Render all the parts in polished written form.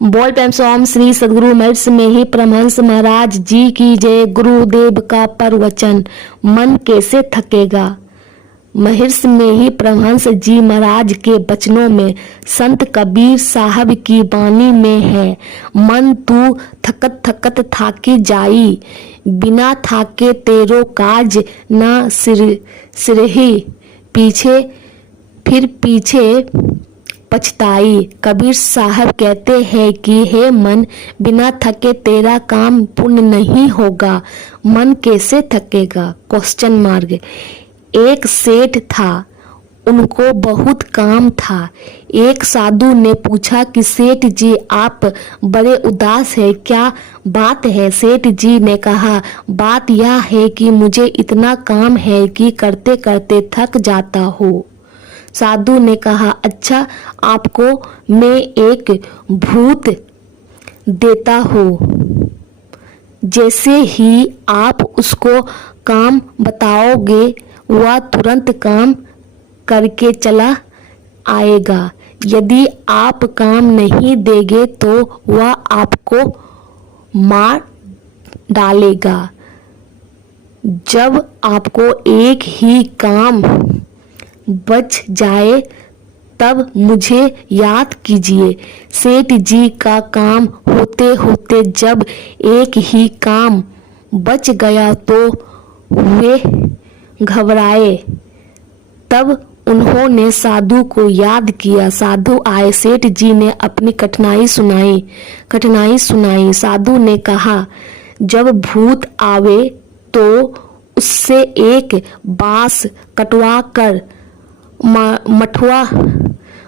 बोल प्रेम से ओम श्री सद्गुरु महर्ष में ही परमहंस महाराज जी की जय। गुरुदेव का प्रवचन, मन कैसे थकेगा। महर्ष में ही परमहंस जी महाराज के वचनों में संत कबीर साहब की वाणी में है, मन तू थकत थकत थाकी जाई, बिना थाके तेरो काज न सिरही, पीछे पछताई। कबीर साहब कहते हैं कि हे मन, बिना थके तेरा काम पूर्ण नहीं होगा। मन कैसे थकेगा? Question mark. एक सेठ था, उनको बहुत काम था। एक साधु ने पूछा कि सेठ जी आप बड़े उदास हैं, क्या बात है? सेठ जी ने कहा, बात यह है कि मुझे इतना काम है कि करते करते थक जाता हूँ। साधु ने कहा, अच्छा आपको मैं एक भूत देता हूँ, जैसे ही आप उसको काम बताओगे वह तुरंत काम करके चला आएगा। यदि आप काम नहीं देंगे तो वह आपको मार डालेगा। जब आपको एक ही काम बच जाए तब मुझे याद कीजिए। सेठ जी का काम होते होते जब एक ही काम बच गया तो वे घबराए। तब उन्होंने साधु को याद किया। साधु आए, सेठ जी ने अपनी कठिनाई सुनाई। साधु ने कहा, जब भूत आवे तो उससे एक बांस कटवा कर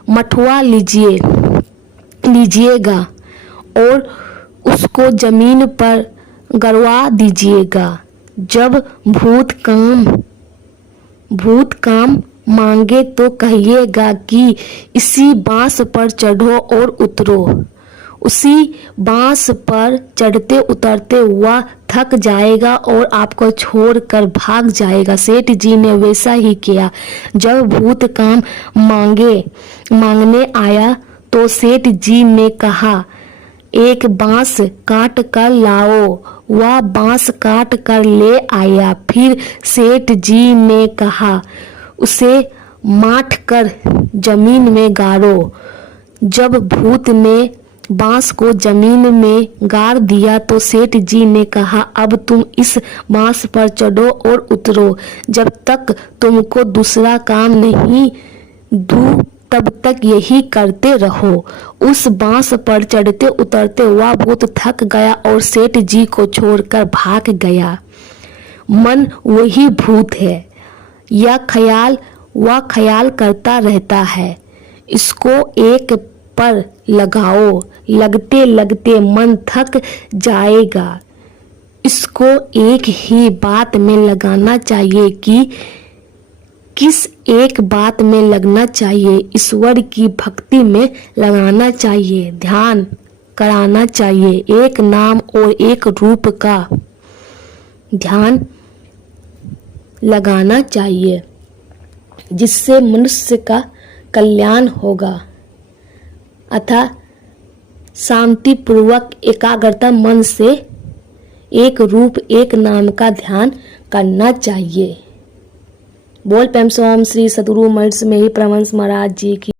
मठुआ लीजिएगा और उसको जमीन पर गड़वा दीजिएगा। जब भूत काम मांगे तो कहिएगा कि इसी बांस पर चढ़ो और उतरो। उसी बांस पर चढ़ते उतरते हुआ थक जाएगा और आपको छोड़कर भाग जाएगा। सेठ जी ने वैसा ही किया। जब भूत काम मांगने आया तो सेठ जी ने कहा, एक बांस काट कर लाओ। वह बांस काट कर ले आया। फिर सेठ जी ने कहा, उसे माठ कर जमीन में गाड़ो। जब भूत ने बांस को जमीन में गाड़ दिया तो सेठ जी ने कहा, अब तुम इस बांस पर चढ़ो और उतरो। जब तक तुमको दूसरा काम नहीं दूं तब तक यही करते रहो। उस बांस पर चढ़ते उतरते वह भूत थक गया और सेठ जी को छोड़कर भाग गया। मन वही भूत है। यह ख्याल करता रहता है। इसको एक पर लगाओ, लगते लगते मन थक जाएगा। इसको एक ही बात में लगाना चाहिए कि किस एक बात में लगना चाहिए? ईश्वर की भक्ति में लगाना चाहिए, ध्यान कराना चाहिए। एक नाम और एक रूप का ध्यान लगाना चाहिए, जिससे मनुष्य का कल्याण होगा। अतः शांति पूर्वक एकाग्रता मन से एक रूप एक नाम का ध्यान करना चाहिए। बोल प्रेम से ओम श्री सद्गुरु महर्ष में ही परमहंस महाराज जी की।